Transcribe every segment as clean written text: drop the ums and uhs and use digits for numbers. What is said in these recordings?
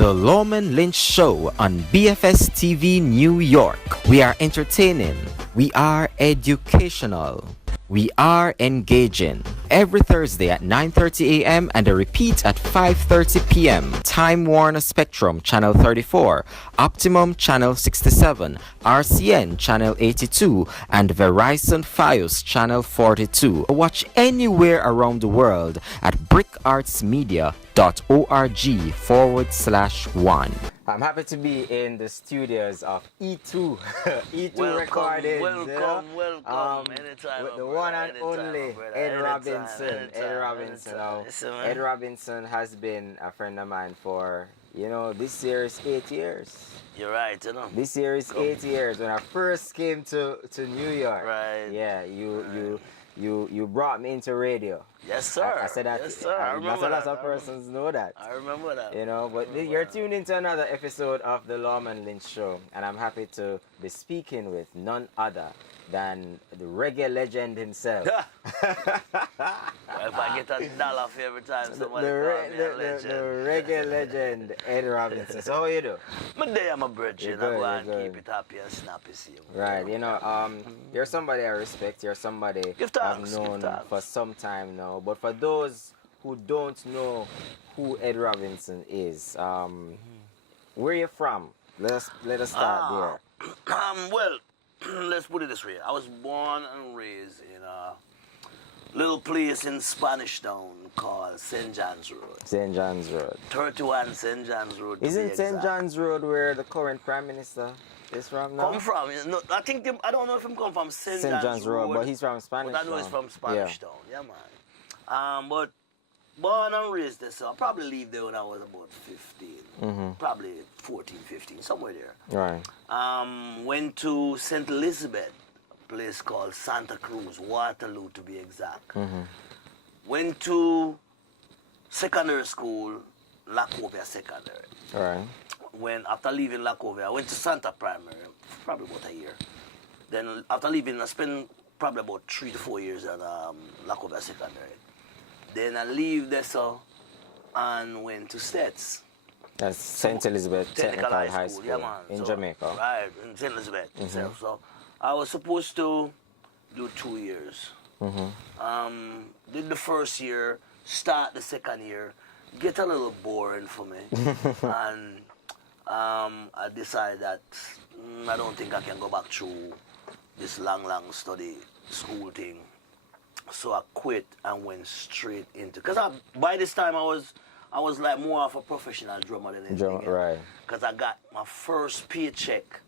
The Lawman Lynch Show on BFS TV New York. We are entertaining. We are educational. We are engaging. Every Thursday at 9:30 a.m. and a repeat at 5:30 p.m. Time Warner Spectrum Channel 34, Optimum Channel 67, RCN Channel 82, and Verizon Fios Channel 42. Watch anywhere around the world at brickartsmedia.org/1. I'm happy to be in the studios of E2, E2 Recordings. Welcome. Anytime, with the brother, one and anytime, only brother, Ed anytime, Robinson. anytime, Ed Robinson. anytime. Now, Listen, man. Ed Robinson has been a friend of mine for, this year is 8 years. You're right, This year is 8 years. When I first came to New York, Right. yeah, you brought me into radio. Yes, sir. I said that. Yes, sir. I remember not a lot that. of persons know that. I remember that. But you're tuned into another episode of the Lawman Lynch Show, and I'm happy to be speaking with none other than the reggae legend himself. If I get $1 for every time somebody call me a legend. The reggae legend, Ed Robinson. So how you do? My day I'm a bridge, You're I good, go and you're keep good. it happy and snappy, see you. Right, you're somebody I respect. You're somebody Give thanks, I've known give thanks. for some time now. But for those who don't know who Ed Robinson is, where you from? Let us start there. Well, let's put it this way. I was born and raised in a little place in Spanish Town called St. John's Road. St. John's Road. 31 St. John's Road. to Isn't be St. exact. John's Road where the current Prime Minister is from now? Come from? No, I don't know if him come from St. St. John's Road, but he's from But Spanish I know he's Town. from Spanish Town. Yeah, man. But born and raised there, so I probably leave there when I was about 15. Probably 14, 15, somewhere there. Right. Went to St. Elizabeth, a place called Santa Cruz, Waterloo to be exact. Went to secondary school, Lacovia Secondary. Right. After leaving Lacovia, I went to Santa Primary, probably about a year. Then after leaving, I spent probably about 3 to 4 years at Lacovia Secondary. Then I leave there and went to States. That's St. Elizabeth Technical High School, yeah, man. in So, Jamaica. Right, in St. Elizabeth itself. So I was supposed to do 2 years. Did the first year, start the second year, get a little boring for me. And I decided that I don't think I can go back through this long study school thing. So I quit and went straight into, because by this time I was like more of a professional drummer than anything. Right. Because I got my first paycheck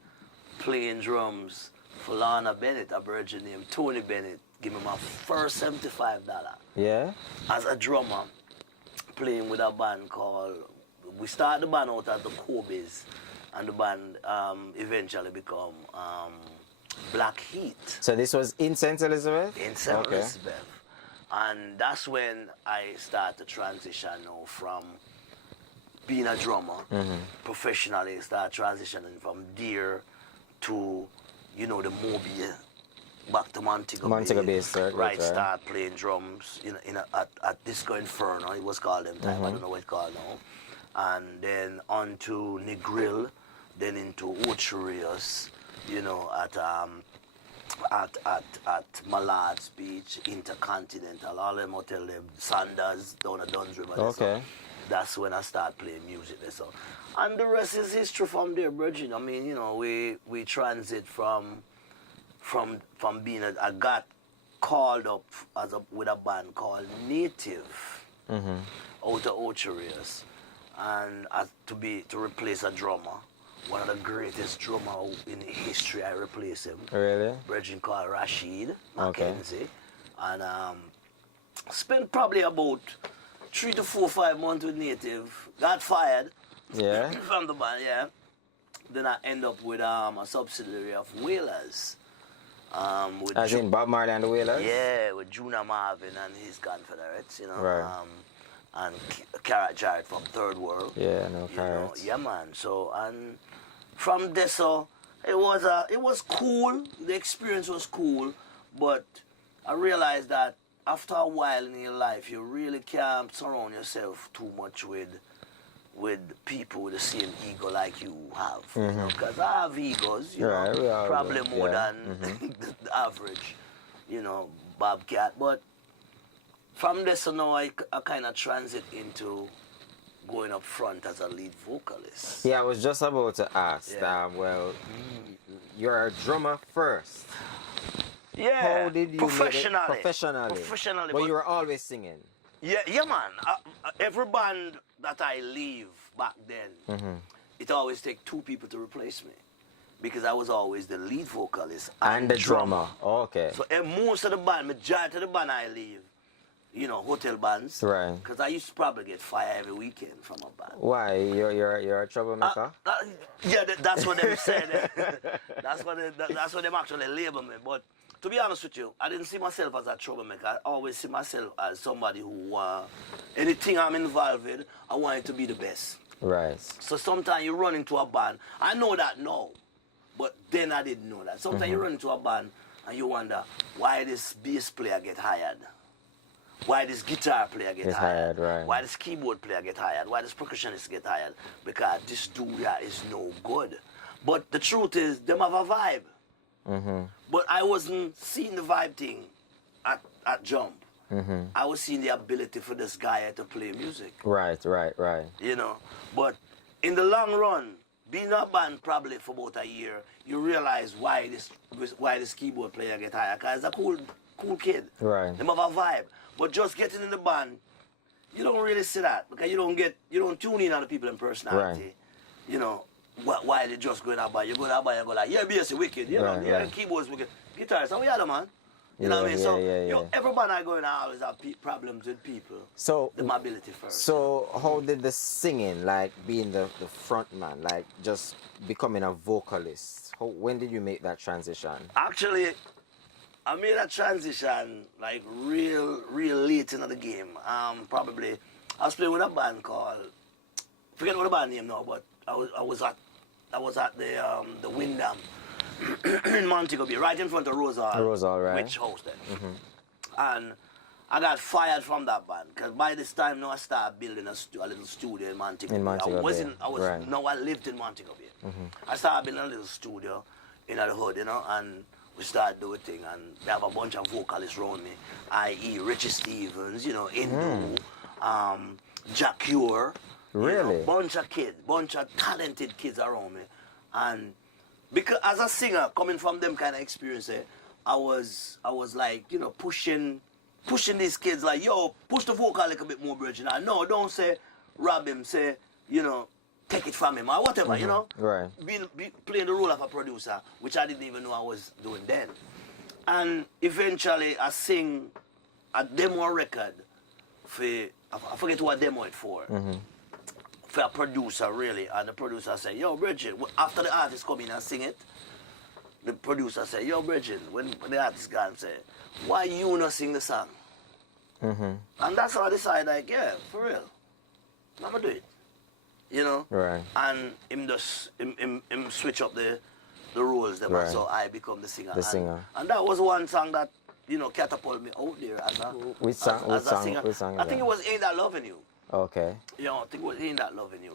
playing drums for Lana Bennett, a virgin named Tony Bennett. Give me my first $75 Yeah? as a drummer, playing with a band we started the band out at the Kobe's, and the band eventually become Black Heat. So this was in St. Elizabeth? In St. Elizabeth. And that's when I started to transition now from being a drummer professionally, start transitioning from there to, the Mobile, back to Montego Bay, sir. Right, start playing drums at Disco Inferno, it was called them time, I don't know what it's called now. And then on to Negril, then into Ocherius, at Mallards Beach, Intercontinental, all them hotel them, Sanders, down at Duns River. Okay. So that's when I started playing music there. So. And the rest is history from there, Virgin. I mean, we transit from being I got called up with a band called Native out of Ocherius, and to replace a drummer. One of the greatest drummers in history, I replaced him. Really? Virgin called Rashid Okay. Mackenzie. And spent probably about 3 to 4, 5 months with Native. Got fired Yeah? from the band, yeah. Then I end up with a subsidiary of Wailers. With As in Bob Marley and the Wailers? Yeah, with Juna Marvin and his Confederates, Right. And Carrot Jarrett from Third World. Yeah, no Carrots. Yeah, man. So, and from there, so it was cool. The experience was cool, but I realized that after a while in your life, you really can't surround yourself too much with with people with the same ego like you have. You know, because I have egos, you Right, we know, all probably do, more yeah. than the average, you know, Bobcat. But from this, you know, I kind of transit into going up front as a lead vocalist. Yeah, I was just about to ask. Yeah. Well, you're a drummer first. Yeah, How did you professionally. make it professionally? Professionally, But but you were always singing. yeah, man. Every band that I leave back then, it always take two people to replace me, because I was always the lead vocalist And the drummer. Oh, okay. So most of the band, majority of the band I leave, you know, hotel bands. Right. Because I used to probably get fired every weekend from a band. Why? You're a troublemaker? Yeah, that's what them said. that's what them actually label me. But to be honest with you, I didn't see myself as a troublemaker. I always see myself as somebody who, anything I'm involved with, I want it to be the best. Right. So sometimes you run into a band. I know that now, but then I didn't know that. Sometimes you run into a band and you wonder why this bass player get hired. Why this guitar player get hired? Right. Why this keyboard player get hired? Why this percussionist get hired? Because this dude here is no good. But the truth is, them have a vibe. But I wasn't seeing the vibe thing at Jump. I was seeing the ability for this guy to play music. Right. You know, but in the long run, being in a band probably for about a year, you realize why this keyboard player get hired. Because he's a cool kid. Right. Them have a vibe. But just getting in the band, you don't really see that, because you don't tune in on the people in personality. Right. You know, why they just go in a band. You go in a band and go like, yeah, bass is wicked. You know, yeah, keyboard's wicked. Guitars, how we are, man? You know what I mean? So, every band I go in, I always have problems with people. So, the mobility first. So, how did the singing, like being the front man, like just becoming a vocalist, when did you make that transition? Actually, I made a transition like real late into the game. Probably, I was playing with a band called, forget what the band name now, but I was at the Wyndham in Montego Bay, right in front of Rose Hall, right? Which house then. And I got fired from that band, because by this time now I started building a little studio in Montego Bay. I lived in Montego Bay. I started building a little studio in the hood, you know, and we started doing thing, and we have a bunch of vocalists around me, i.e. Richie Stevens, you know, Indu, Jack Cure, really, you know, bunch of talented kids around me. And because as a singer, coming from them kind of experience, I was like, you know, pushing these kids like, yo, push the vocal a little bit more, Bridget. No, don't say rob him, say, you know, take it from him or whatever, you know? Right. Playing the role of a producer, which I didn't even know I was doing then. And eventually I sing a demo record for, I forget what demo it for a producer, really. And the producer said, yo, Bridget, after the artist come in and sing it, the producer said, yo, Bridget, when the artist got and said, why you not sing the song? And that's how I decided, like, yeah, for real, I'm gonna do it. You know? Right. And him switch up the roles, them, right. So I become the singer. And that was one song that, you know, catapulted me out there as a singer. Which song I think it was Ain't That Loving You. Okay. You know, I think it was Ain't That Loving You.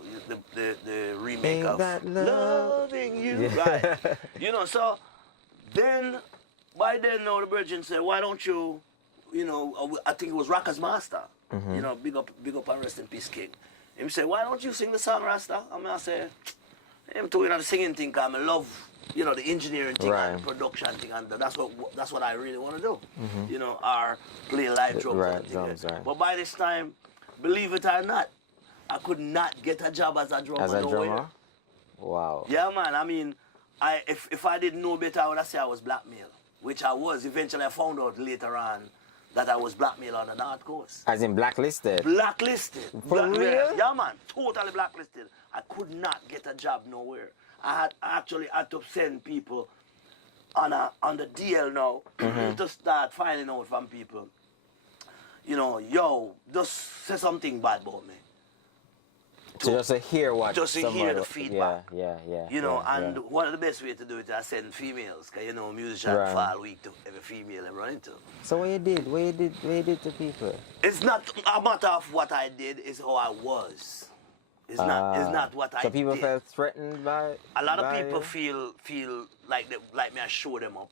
The remake Ain't of That Loving You. Right. You know, so then, by then, now the Virgin said, why don't you, you know, I think it was Rocker's Master. You know, big up and rest in peace, King. Him say, why don't you sing the song, Rasta? I say, I'm talking about the singing thing, because I love, you know, the engineering thing and the production thing, and that's what I really want to do. You know, or play live drums. Right. But by this time, believe it or not, I could not get a job as a drummer nowhere. Wow. Yeah, man. I mean, if I didn't know better, I would have said I was blackmailed, which I was. Eventually, I found out later on that I was blackmailed on the North Coast. As in blacklisted? Blacklisted. For real? Yeah, man. Totally blacklisted. I could not get a job nowhere. I actually had to send people on the DL now to start finding out from people. You know, yo, just say something bad about me. Just to hear what just to hear the feedback. Yeah. You know, and one of the best ways to do it is I send females, because, you know, musicians fall weak to every female they run into. So what you did to people? It's not a matter of what I did, it's how I was. It's not what I So people did. felt threatened by. A lot of by people you? feel like me I show them up.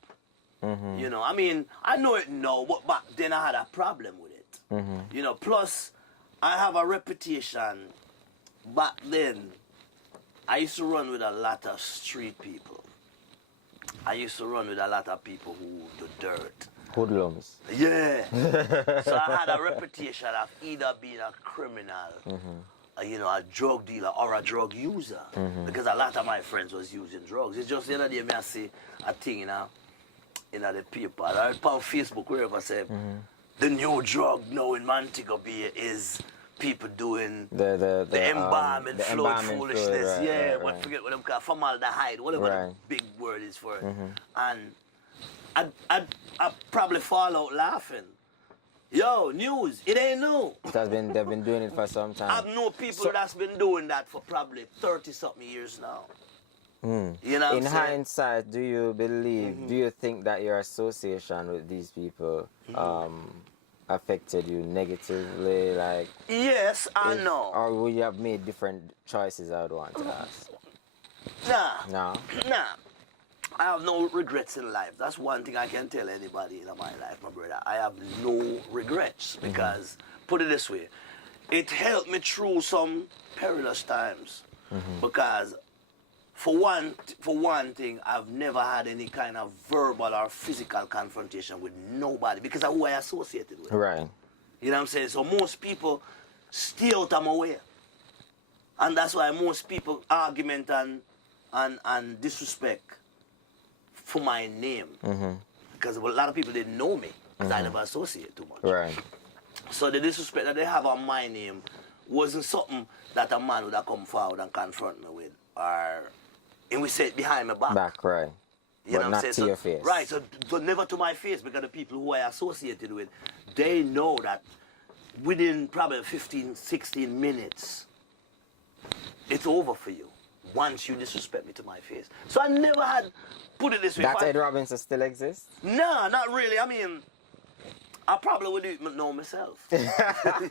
Mm-hmm. You know, I mean, I know it now, but back then I had a problem with it. Mm-hmm. You know, plus I have a reputation. Back then, I used to run with a lot of street people. I used to run with a lot of people who do dirt. Hoodlums. Yeah. So I had a reputation of either being a criminal, you know, a drug dealer or a drug user. Because a lot of my friends was using drugs. It's just the other day I see a thing in the paper, or on Facebook, wherever, say the new drug now in Montego Bay is people doing the embalming fluid foolishness. Right, But forget what I'm called, formaldehyde, whatever the big word is for it. And I'd probably fall out laughing. Yo, news, it ain't new. They've been doing it for some time. I've known people that's been doing that for probably 30-something years now. You know what In I'm saying? hindsight, do you believe, do you think that your association with these people affected you negatively? Like, Yes, I know. Or would you have made different choices, I would want to ask? Nah. No? Nah. I have no regrets in life. That's one thing I can tell anybody in my life, my brother. I have no regrets because, put it this way, it helped me through some perilous times. Because, for one thing, I've never had any kind of verbal or physical confrontation with nobody because of who I associated with. Right. You know what I'm saying? So most people stay out of my way. And that's why most people argument and disrespect for my name. Because a lot of people didn't know me because I never associate too much. Right. So the disrespect that they have on my name wasn't something that a man would have come forward and confront me with. And we say it behind my back. Right. You But know what not I'm saying? to your face. Right, so never to my face because the people who I associated with, they know that within probably 15, 16 minutes, it's over for you once you disrespect me to my face. So I never had, put it this way. That Ed Robinson still exists? No, not really. I mean, I probably would even know myself. You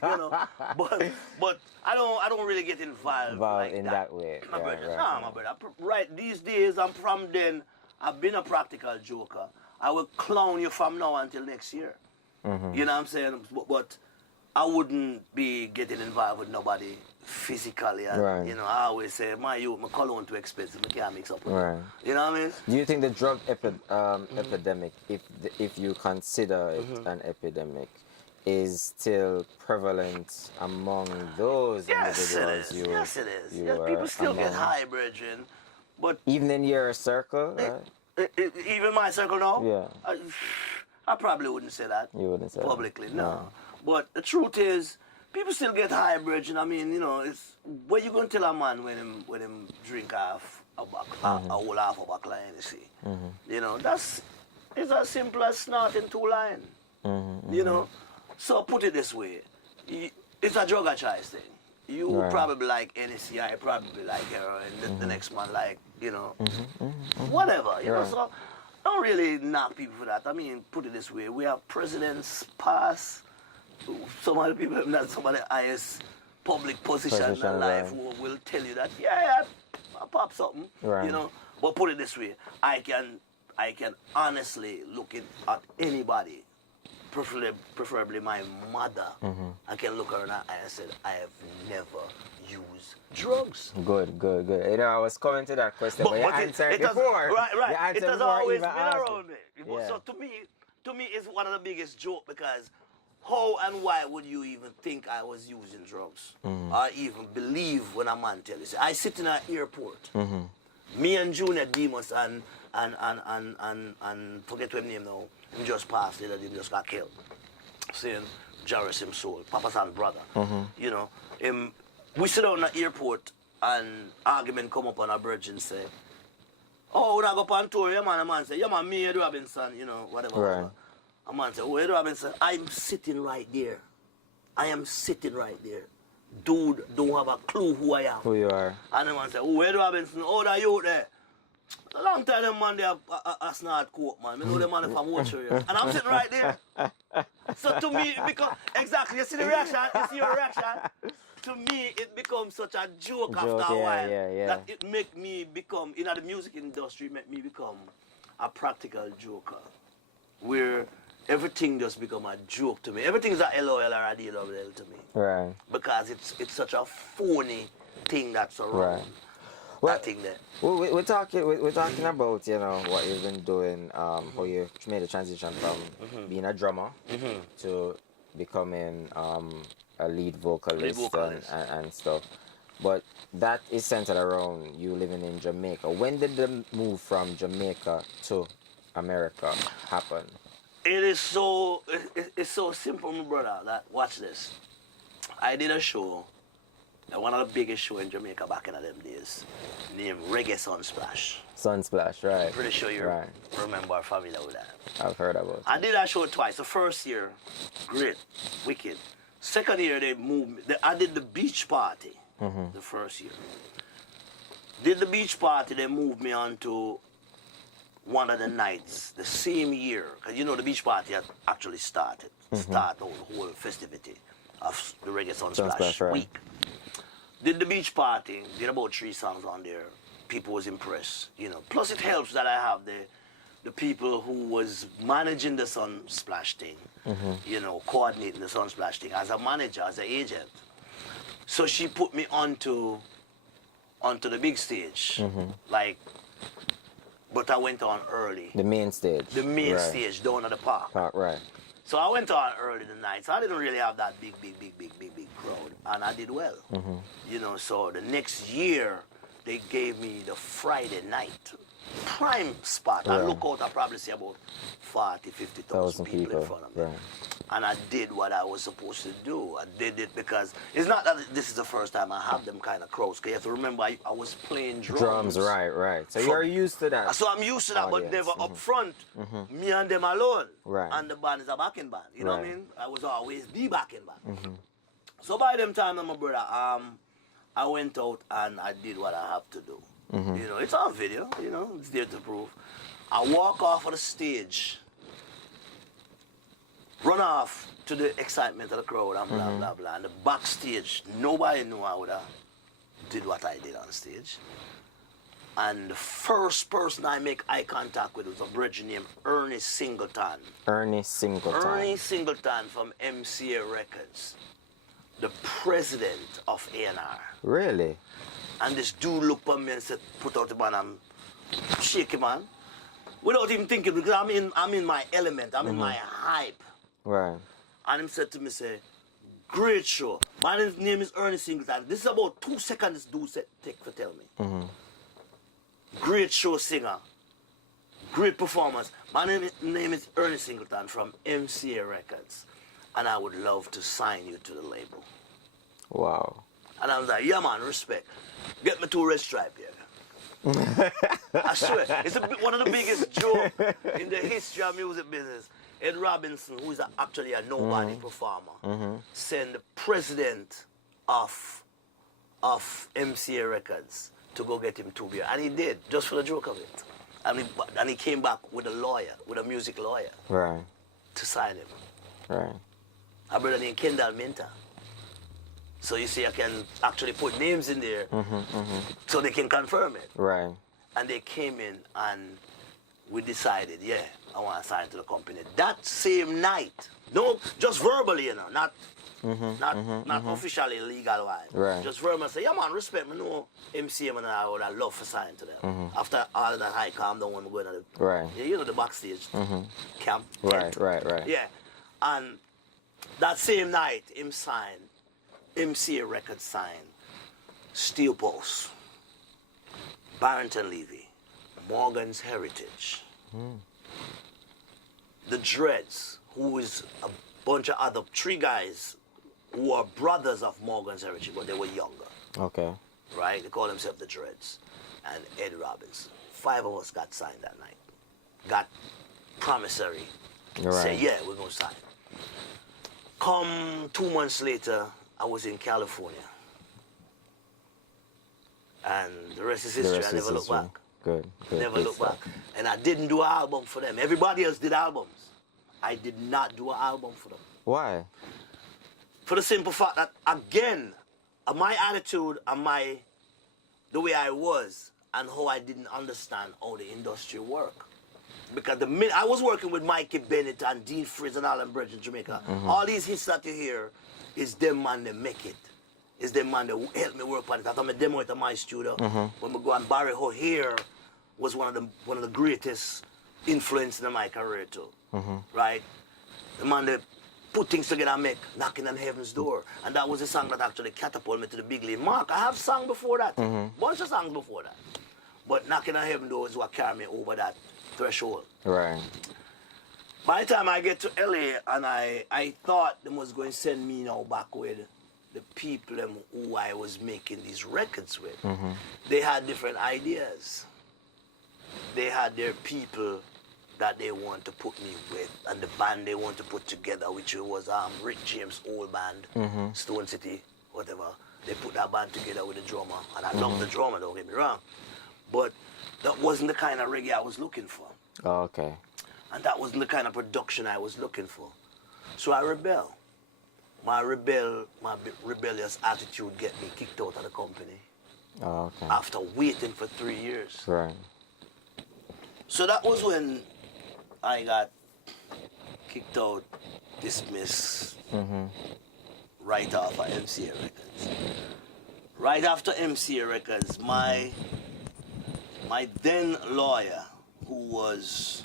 know, but I don't really get involved like in that. that way. My Yeah, brother, right, nah, my brother. Right, these days, I'm from then, I've been a practical joker. I will clown you from now until next year. You know what I'm saying? But I wouldn't be getting involved with nobody physically. And, Right. you know, I always say, my cologne too expensive. I can't mix up with Right. you. You know what I mean? Do you think the drug epidemic, if you consider it an epidemic, is still prevalent among those Yes, it individuals is. you Yes, it is. you Yes, are people still get among? high, brethren. But Even in your circle, right? even my circle now, Yeah. I probably wouldn't say that. You wouldn't say that. publicly, no. But the truth is, people still get high, brethren. I mean, you know, it's what you gonna tell a man when him drink half a whole half a bottle of Hennessy? You know, it's as simple as snorting 2 lines. You know, so put it this way, it's a drug of choice thing. You Right. probably like Hennessy, I probably like heroin. The next man like, you know, whatever. You know, Right. so don't really knock people for that. I mean, put it this way, we have presidents pass. Some of the people have not some of the highest public position in life who will tell you that, yeah, I pop something, Right. you know. But put it this way, I can honestly look at anybody, preferably my mother. I can look her in her eye and say, I have never used drugs. Good. You know, I was coming to that question, but you answered before. Right. You answered It has before I always even been asked around me. it. Yeah. So to me, it's one of the biggest jokes because how and why would you even think I was using drugs? Or even believe when a man tells you? I sit in an airport. Me and Junior Demus and forget what his name now. He just passed, he just got killed. Saying Jarvis him soul, Papa San's brother. You know, we sit down in the airport and argument come up on a bridge and say, oh, when I go on tour, yeah man, a man say, yeah man, me Ed Robinson, you know, whatever. Right. A man say, oh, Ed Robinson, I'm sitting right there. I am sitting right there. Dude don't have a clue who I am. Who you are. And the man say, oh, Ed Robinson, oh, that you there. A long time them man there a snort coke, man. I know them man from Watcher. And I'm sitting right there. So to me, because exactly, you see the reaction, you see your reaction. to me, it becomes such a joke, Joke, after a yeah, while yeah. that it make me become, in the music industry, make me become a practical joker, where everything just become a joke to me. Everything is a LOL or a DLL to me. Right. Because it's such a phony thing that's around. Right. Well, that thing there. we're talking about, you know, what you've been doing, how you made a transition from being a drummer to becoming a lead vocalist, and stuff. But that is centered around you living in Jamaica. When did the move from Jamaica to America happen? It's so simple, my brother. That watch this. I did a show, one of the biggest show in Jamaica back in them days, named Reggae Sunsplash. Sunsplash, right? Pretty sure you remember or familiar with that. I've heard about it. I did that show twice. The first year, great, wicked. Second year, they moved me. I did the beach party. The first year. Did the beach party, they moved me on to one of the nights the same year. Because you know the beach party had actually started. Start the whole festivity of the Reggae Sunsplash week. Did the beach party, did about 3 songs on there. People was impressed, you know. Plus it helps that I have the people who was managing the Sunsplash thing, you know, coordinating the Sunsplash thing as a manager, as an agent. So she put me onto the big stage, like, but I went on early. The main stage. The main stage down at the park. Right. So I went on early the night. So I didn't really have that big crowd, and I did well. You know, so the next year they gave me the Friday night prime spot. I look out, I probably see about 40, 50,000 people in front of me. And I did what I was supposed to do. I did it because it's not that this is the first time I have them kind of crowds. Because you have to remember, I was playing drums. Right. So you're used to that. So I'm used to that, but never up front. Me and them alone. Right. And the band is a backing band. You know what I mean? I was always the backing band. So by them time, my brother, I went out and I did what I have to do. You know, it's on video, you know, it's there to prove. I walk off of the stage, run off to the excitement of the crowd and blah, blah, blah. And the backstage, nobody knew I would have did what I did on stage. And the first person I make eye contact with was a brother named Ernest Singleton. Ernest Singleton from MCA Records, the president of A&R. Really? And this dude looked at me and said, put out the band and shake it, man. Without even thinking, because I'm in my element, I'm in my hype. Right. And he said to me, say, great show. My name is Ernest Singleton. This is about 2 seconds dude take to tell me. Great show singer. Great performance. My name is Ernest Singleton from MCA Records. And I would love to sign you to the label. Wow. And I was like, yeah, man, respect. Get me 2 red stripe here. I swear, it's one of the biggest jokes in the history of music business. Ed Robinson, who is actually a nobody performer, sent the president of MCA Records to go get him 2 beer. And he did, just for the joke of it. And he came back with a lawyer, with a music lawyer. Right. To sign him. Right. A brother named Kendall Minter. So you see, I can actually put names in there so they can confirm it. Right. And they came in and we decided, yeah, I want to sign to the company. That same night, no, just verbally, you know, not officially legal wise. Right. Just verbally say, yeah, man, respect me, no MCM and I would have loved to sign to them. After all of that high calm down when we go to the, right. Yeah, you know, the backstage camp. Right. Yeah. And that same night, him signed. MCA Records signed Steel Pulse, Barrington Levy, Morgan's Heritage, the Dreads, who is a bunch of other 3 guys who are brothers of Morgan's Heritage, but they were younger. Okay. Right? They call themselves the Dreads. And Ed Robinson. 5 of us got signed that night. Got promissory. Right. Say, yeah, we're going to sign. Come 2 months later, I was in California. And the rest is history. I never looked back. Good. Never looked back. And I didn't do an album for them. Everybody else did albums. I did not do an album for them. Why? For the simple fact that, again, my attitude and the way I was and how I didn't understand how the industry worked. Because the minute I was working with Mikey Bennett and Dean Frizz and Alan Bridge in Jamaica, all these hits that you hear is them man that make it. It's them man that help me work on it. After I demo it in my studio, when we go on Barry O'Hare was one of the greatest influence in my career too. Right? The man that put things together and make Knocking on Heaven's Door. And that was the song that actually catapulted me to the big league mark. I have sung before that. Bunch of songs before that. But Knocking on Heaven's Door is what carried me over that threshold. Right. By the time I get to LA and I thought they was going to send me now back with the people who I was making these records with. They had different ideas. They had their people that they want to put me with and the band they want to put together, which was Rick James' old band, Stone City, whatever. They put that band together with the drummer, and I love the drummer, don't get me wrong. But that wasn't the kind of reggae I was looking for. Oh, okay. And that wasn't the kind of production I was looking for. So I rebel. My rebellious attitude get me kicked out of the company. Oh, okay. After waiting for 3 years. Right. So that was when I got kicked out, dismissed, right off of MCA Records. Right after MCA Records, my then lawyer, who was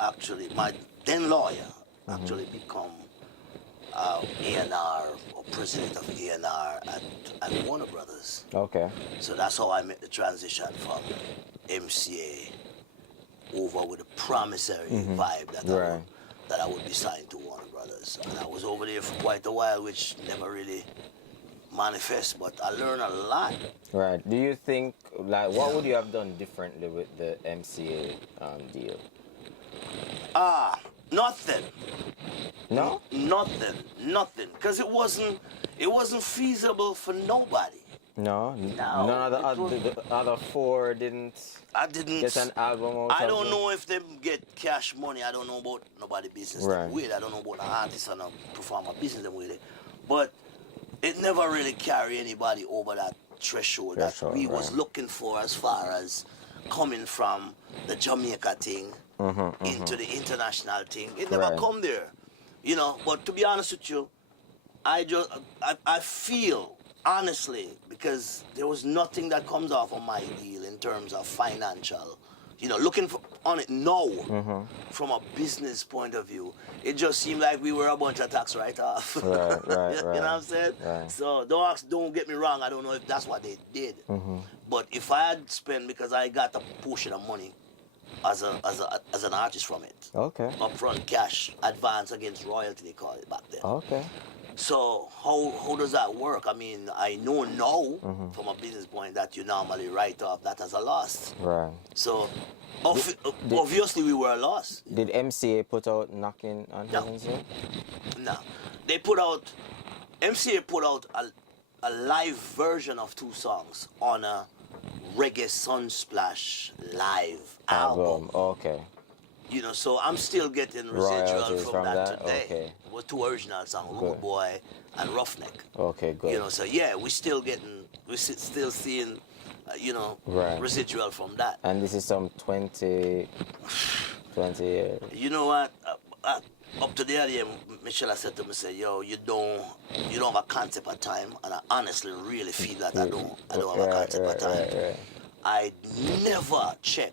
actually my then lawyer, actually become A&R or president of A&R at Warner Brothers. Okay. So that's how I made the transition from MCA over with a promissory vibe that I would be signed to Warner Brothers. And I was over there for quite a while, which never really manifest, but I learned a lot. Right. Do you think, like, what would you have done differently with the MCA deal? Nothing. No? Nothing. Because it wasn't feasible for nobody. No? No. None of the other four didn't get an album or I don't something? know if they get cash money. I don't know about nobody business them with. I don't know about an artist and a performer business them with it. But it never really carried anybody over that threshold that we was looking for, as far as coming from the Jamaica thing into the international thing. It never come there, you know. But to be honest with you, I feel honestly, because there was nothing that comes off of my deal in terms of financial, you know, looking on it now from a business point of view, it just seemed like we were a bunch of tax write-off. Right. You know what I'm saying? Right. So don't get me wrong, I don't know if that's what they did. But if I had spent, because I got a portion of money as an artist from it. Okay. Upfront cash, advance against royalty, they call it back then. Okay. So how does that work? I mean, I know now from a business point that you normally write off that as a loss. Right. So obviously we were a loss. Did MCA put out Knocking on Heaven's Door? No. MCA put out a live version of 2 songs on a Reggae Sunsplash live album. Okay. You know, so I'm still getting residual Royalties from that today. Okay. With 2 original songs, Rude Boy and Roughneck. Okay, good. You know, so yeah, we're still seeing, residual from that. And this is some 20 years. You know what? Up to the other day, Michelle said to me, say, yo, you don't have a concept of time, and I honestly really feel that I don't have a concept of time. Right. I never check.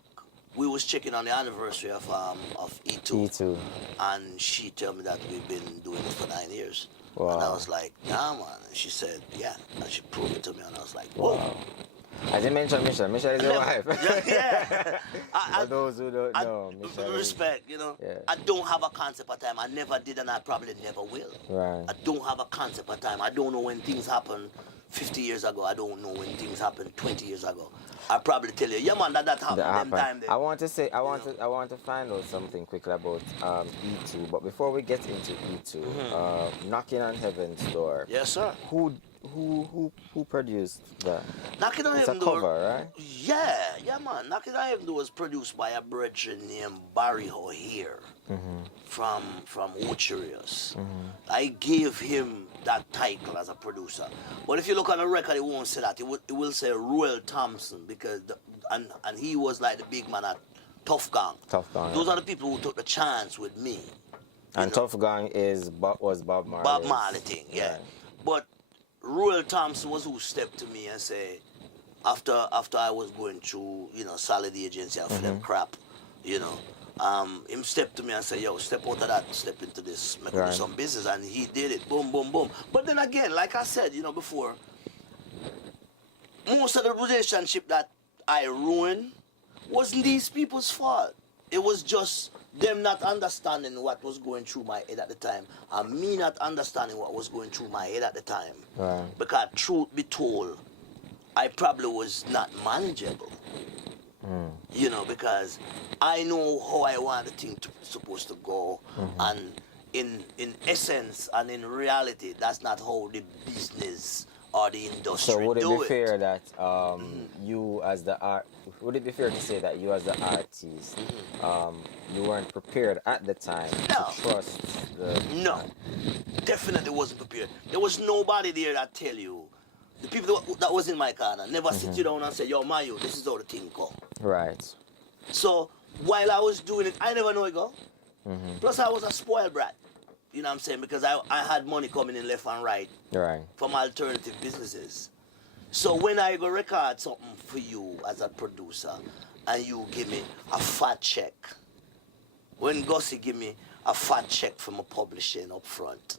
We was checking on the anniversary of E2. And she told me that we've been doing it for 9 years. Wow. And I was like, yeah, man. And she said, yeah. And she proved it to me, and I was like, whoa. Wow. As you mentioned, Michelle is your wife. Yeah. For those who don't know, Michelle. Respect, you know. Yeah. I don't have a concept of time. I never did, and I probably never will. Right. I don't have a concept of time. I don't know when things happen 50 years ago. I don't know when things happened 20 years ago. I probably tell you, yeah, man, that happened. Them time there. I want to find out something quickly about E2. But before we get into E2, Knocking on Heaven's Door. Yes, sir. Who produced that? Knocking on It's Heaven's a Door. cover, right? Yeah, man. Knocking on Heaven's Door was produced by a brethren named Barry O'Hare from Ocherius. I gave him that title as a producer. But if you look on the record, it won't say that. It will say Royal Thompson because and he was like the big man at Tough Gang. Tough Gang. Those are the people who took the chance with me. And Tough Gang was Bob Marley. Bob Marley thing, yeah. Right. But Royal Thompson was who stepped to me and said, after I was going through, solid agency and for them crap, him stepped to me and said, yo, step out of that, step into this, make do some business, and he did it, boom, boom, boom. But then again, like I said, before, most of the relationship that I ruined wasn't these people's fault. It was just them not understanding what was going through my head at the time, and me not understanding what was going through my head at the time. Right. Because truth be told, I probably was not manageable. Because I know how I want the thing supposed to go, and in essence and in reality, that's not how the business or the industry So would it do be fair that you as the would it be fair to say that you as the artist, you weren't prepared at the time to trust the... No, definitely wasn't prepared. There was nobody there that tell you. The people that was in my corner never sit you down and say, yo, Mayo, this is how the thing go. Right. So while I was doing it, I never know it go. Plus I was a spoiled brat. You know what I'm saying? Because I had money coming in left and right from alternative businesses. So when I go record something for you as a producer and you give me a fat check, when Gussie give me a fat check from a publishing up front,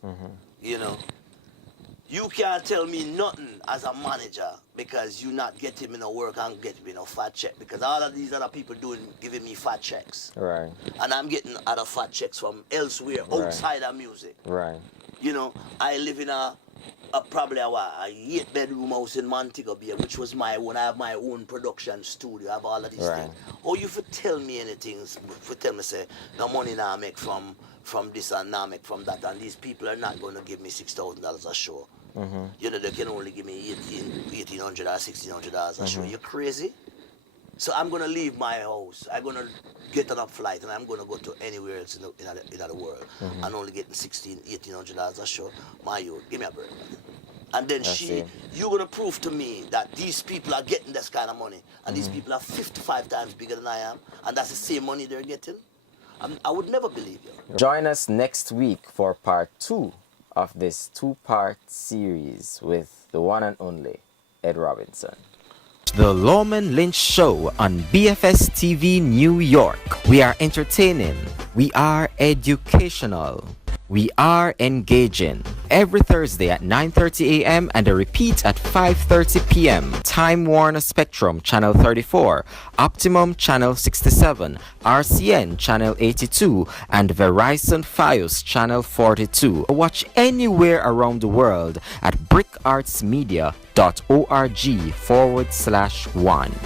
you can't tell me nothing as a manager because you not getting me no work and getting me no fat check, because all of these other people giving me fat checks. Right. And I'm getting other fat checks from elsewhere outside of music. Right. I live in a probably a 8-bedroom house in Montego Bay, which was my own. I have my own production studio. I have all of these things. Oh, you for tell me anything, for tell me say, no money now I make from this and now I make from that, and these people are not going to give me $6,000 a show. They can only give me $1,800 or $1,600 a show. You crazy? So I'm going to leave my house. I'm going to get on a flight and I'm going to go to anywhere else in the world and only getting $1,800 a show. Mayo, give me a break. And then you're going to prove to me that these people are getting this kind of money, and these people are 55 times bigger than I am, and that's the same money they're getting. I would never believe you. Join us next week for part 2 of this 2-part series with the one and only Ed Robinson. The Lawman Lynch Show on BFS TV New York. We are entertaining. We are educational. We are engaging. Every Thursday at 9:30 a.m. and a repeat at 5:30 p.m. Time Warner Spectrum Channel 34, Optimum Channel 67, RCN Channel 82, and Verizon Fios Channel 42. Watch anywhere around the world at brickartsmedia.org/1.